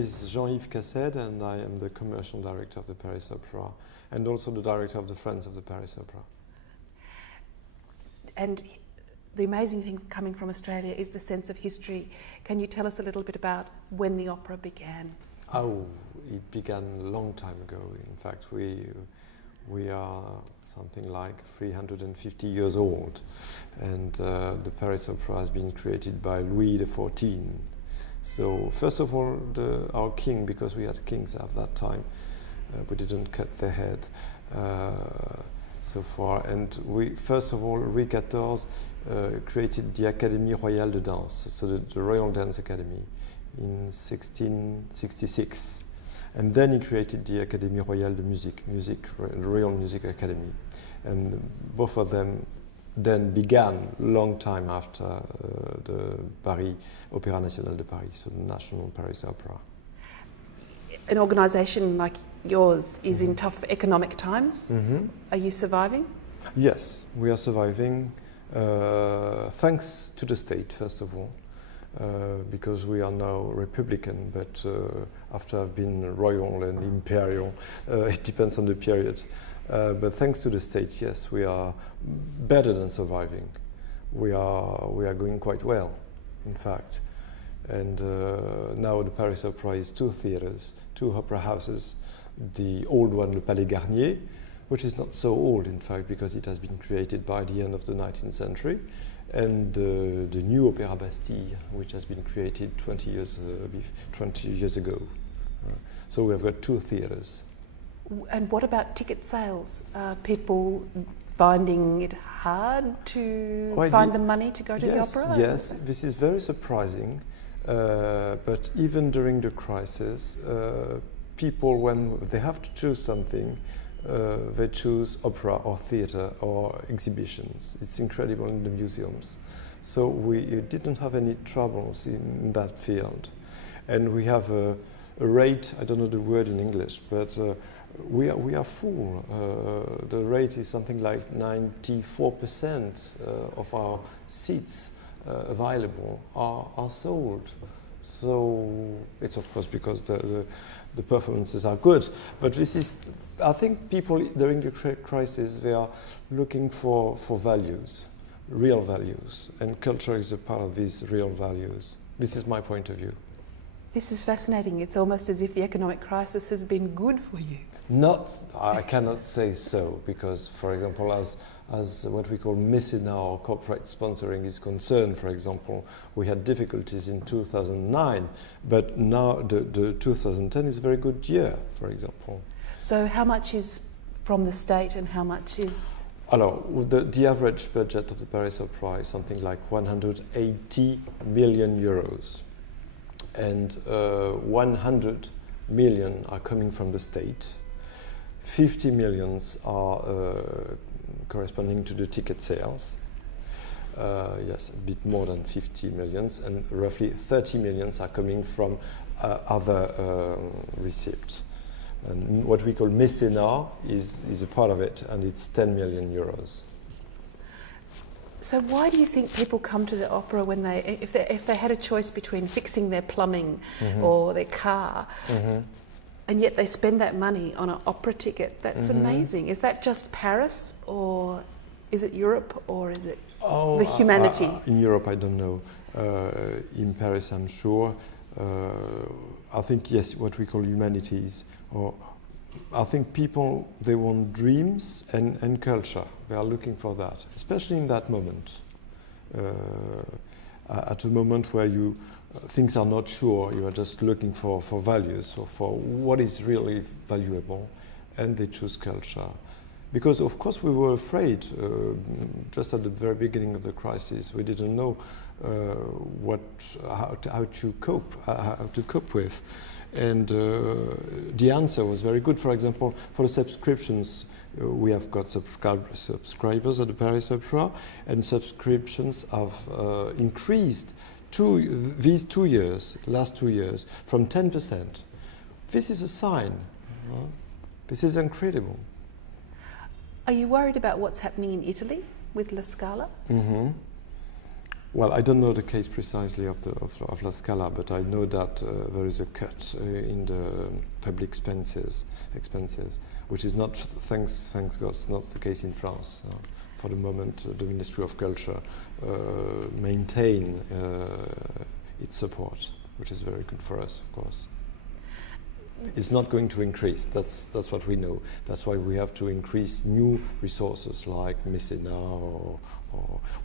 is Jean-Yves Kaced, and I am the commercial director of the Paris Opera, and also the director of the Friends of the Paris Opera. And the amazing thing coming from Australia is the sense of history. Can you tell us a little bit about when the opera began? Oh, it began a long time ago. In fact, we are something like 350 years old, and the Paris Opera has been created by Louis XIV. So first of all, our king, because we had kings at that time, we didn't cut their head so far. And first of all, Louis XIV created the Académie Royale de Danse, so the Royal Dance Academy, in 1666. And then he created the Académie Royale de Musique, Royal Music Academy. And both of them then began long time after the Paris Opéra National de Paris, so the National Paris Opera. An organisation like yours is in tough economic times. Are you surviving? Yes, we are surviving, thanks to the state, first of all, because we are now Republican, but after I've been royal and imperial, it depends on the period. But thanks to the state, yes, we are better than surviving. We are going quite well, in fact. And now the Paris Opera is 2 theatres, 2 opera houses. The old one, le Palais Garnier, which is not so old, in fact, because it has been created by the end of the 19th century, and the new Opéra Bastille, which has been created 20 years ago. So we have got 2 theatres. And what about ticket sales? Are people finding it hard to find the money to go to the opera? Yes, this is very surprising. But even during the crisis, people, when they have to choose something, they choose opera or theatre or exhibitions. It's incredible in the museums. So we didn't have any troubles in that field. And we have a rate, I don't know the word in English, but we are full. The rate is something like 94% of our seats available are sold. So it's of course because the performances are good, but this is, I think people during the crisis, they are looking for values, real values, and culture is a part of these real values. This is my point of view. This is fascinating. It's almost as if the economic crisis has been good for you. I cannot say so, because, for example, as what we call mécénat or corporate sponsoring is concerned, for example, we had difficulties in 2009, but now the 2010 is a very good year, for example. So how much is from the state and how much is? Alors, the average budget of the Paris Opera is something like 180 million euros. And 100 million are coming from the state. 50 millions are corresponding to the ticket sales. Yes, a bit more than 50 millions, and roughly 30 millions are coming from other receipts. And what we call mécénat is a part of it, and it's 10 million euros. So why do you think people come to the opera when if they had a choice between fixing their plumbing or their car, and yet they spend that money on an opera ticket? That's amazing. Is that just Paris, or is it Europe, or is it the humanity? In Europe, I don't know. In Paris, I'm sure. I think, yes, what we call humanities, or I think people, they want dreams and culture. They are looking for that, especially in that moment. At a moment where things are not sure, you are just looking for values, or for what is really valuable, and they choose culture. Because of course we were afraid, just at the very beginning of the crisis, we didn't know how to cope with. And the answer was very good. For example, for the subscriptions, we have got subscribers at the Paris Opera, and subscriptions have increased these 2 years, last 2 years, from 10%. This is a sign. This is incredible. Are you worried about what's happening in Italy with La Scala? Well, I don't know the case precisely of La Scala, but I know that there is a cut in the public expenses, which is not, thanks God, it's not the case in France. For the moment, the Ministry of Culture maintain its support, which is very good for us, of course. It's not going to increase. That's what we know. That's why we have to increase new resources like Mécénat, or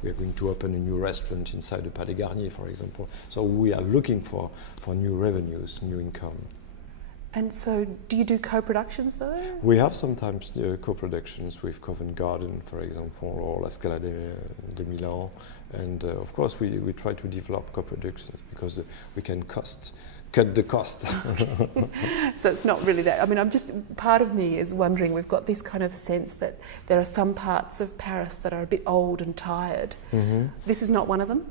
we are going to open a new restaurant inside the Palais Garnier, for example. So we are looking for new revenues, new income. And so, do you do co-productions though? We have sometimes co-productions with Covent Garden, for example, or La Scala de Milan, and of course we try to develop co-productions because we can cut the cost. So it's not really that. I mean, part of me is wondering, we've got this kind of sense that there are some parts of Paris that are a bit old and tired. Mm-hmm. This is not one of them?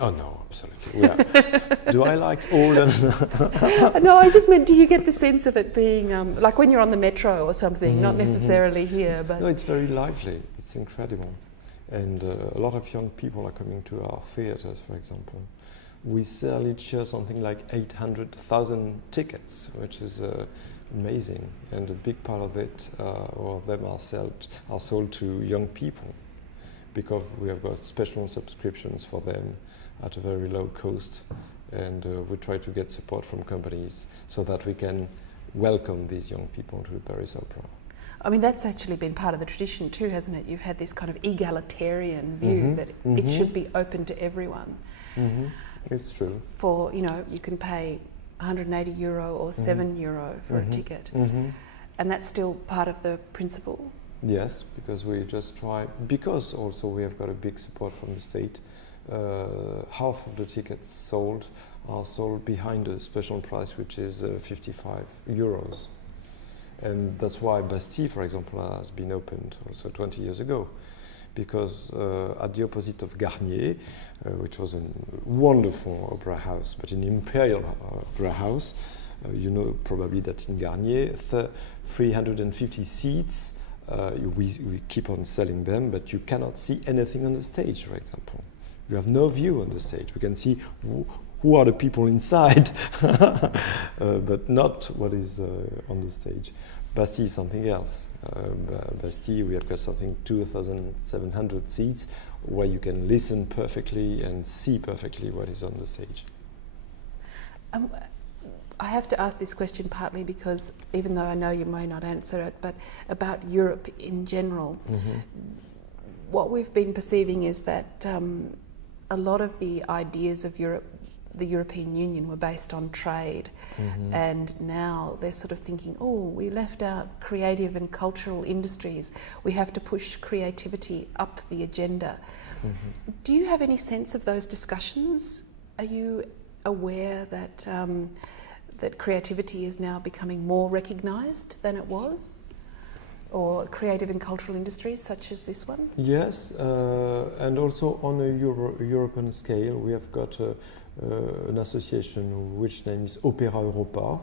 Oh no, absolutely. Do I like old and... No, I just meant, do you get the sense of it being, like when you're on the metro or something, mm-hmm, not necessarily here, but... No, it's very lively. It's incredible. And a lot of young people are coming to our theatres, for example. We sell each year something like 800,000 tickets, which is amazing. And a big part of it, or them are sold to young people, because we have got special subscriptions for them at a very low cost. And we try to get support from companies so that we can welcome these young people to the Paris Opera. I mean, that's actually been part of the tradition too, hasn't it? You've had this kind of egalitarian view, mm-hmm, that mm-hmm, it should be open to everyone. Mm-hmm. It's true. For, you can pay €180 or €7 for mm-hmm, a ticket. Mm-hmm. And that's still part of the principle? Yes, because we just try, because also we have got a big support from the state. Half of the tickets sold are sold behind a special price, which is €55. And that's why Bastille, for example, has been opened also 20 years ago. Because at the opposite of Garnier, which was a wonderful opera house, but an imperial opera house, you know probably that in Garnier, 350 seats, we keep on selling them, but you cannot see anything on the stage, for example. You have no view on the stage. We can see who are the people inside, but not what is on the stage. Bastille is something else. Bastille, we have got something 2,700 seats where you can listen perfectly and see perfectly what is on the stage. I have to ask this question partly because, even though I know you may not answer it, but about Europe in general, mm-hmm, what we've been perceiving is that a lot of the ideas of Europe, the European Union, were based on trade, mm-hmm, and now they're sort of thinking, we left out creative and cultural industries, we have to push creativity up the agenda. Mm-hmm. Do you have any sense of those discussions? Are you aware that that creativity is now becoming more recognised than it was? Or creative and cultural industries such as this one? Yes, and also on a European scale, we have got an association which name is Opera Europa,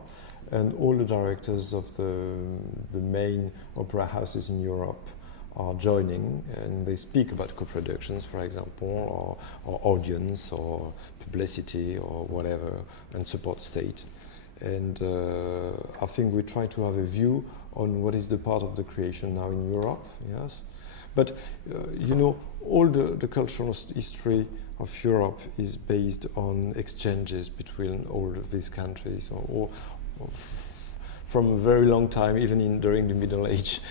and all the directors of the main opera houses in Europe are joining, and they speak about co-productions, for example, or audience, or publicity, or whatever, and support state. And I think we try to have a view on what is the part of the creation now in Europe, yes. But, all the cultural history of Europe is based on exchanges between all of these countries, or from a very long time, even during the Middle Age,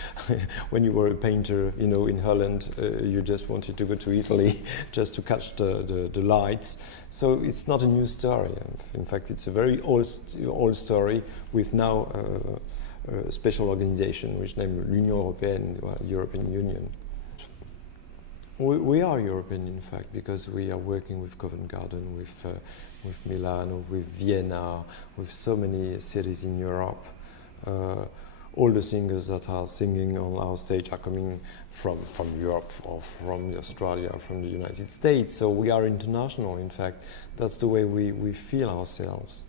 when you were a painter, in Holland, you just wanted to go to Italy just to catch the lights. So it's not a new story. In fact, it's a very old story with now a special organization which is named l'Union Européenne, European Union. We are European, in fact, because we are working with Covent Garden, with Milan, with Vienna, with so many cities in Europe. All the singers that are singing on our stage are coming from Europe, or from Australia, or from the United States. So we are international, in fact. That's the way we feel ourselves.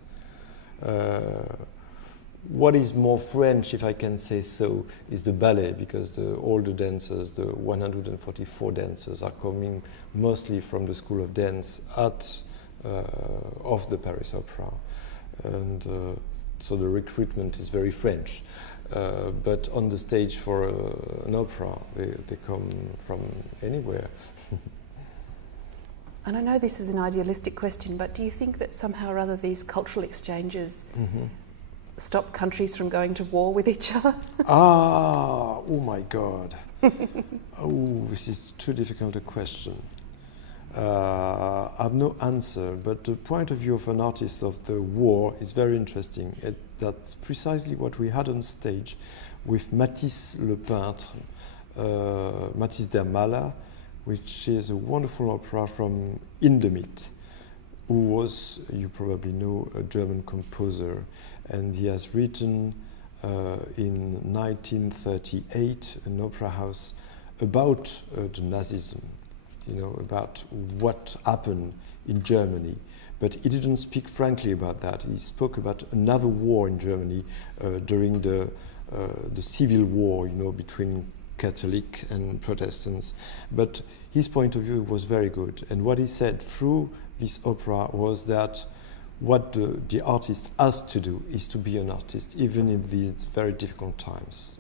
What is more French, if I can say so, is the ballet, because all the dancers, the 144 dancers, are coming mostly from the School of Dance of the Paris Opera. And so the recruitment is very French. But on the stage for an opera, they come from anywhere. And I know this is an idealistic question, but do you think that somehow or other these cultural exchanges stop countries from going to war with each other? Oh my God. Oh, this is too difficult a question. I have no answer, but the point of view of an artist of the war is very interesting. That's precisely what we had on stage with Matisse le Peintre, Matisse der Maler, which is a wonderful opera from Hindemith, who was, you probably know, a German composer, and he has written in 1938 an opera house about the Nazism, about what happened in Germany. But he didn't speak frankly about that. He spoke about another war in Germany during the civil war, between Catholic and Protestants. But his point of view was very good. And what he said through this opera was that what the artist has to do is to be an artist, even in these very difficult times.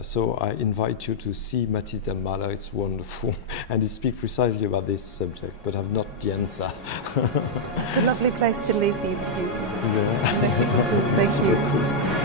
So I invite you to see Matisse der Maler. It's wonderful, and he speaks precisely about this subject, but I've not the answer. It's a lovely place to leave the interview. Yeah. Merci beaucoup. Thank you.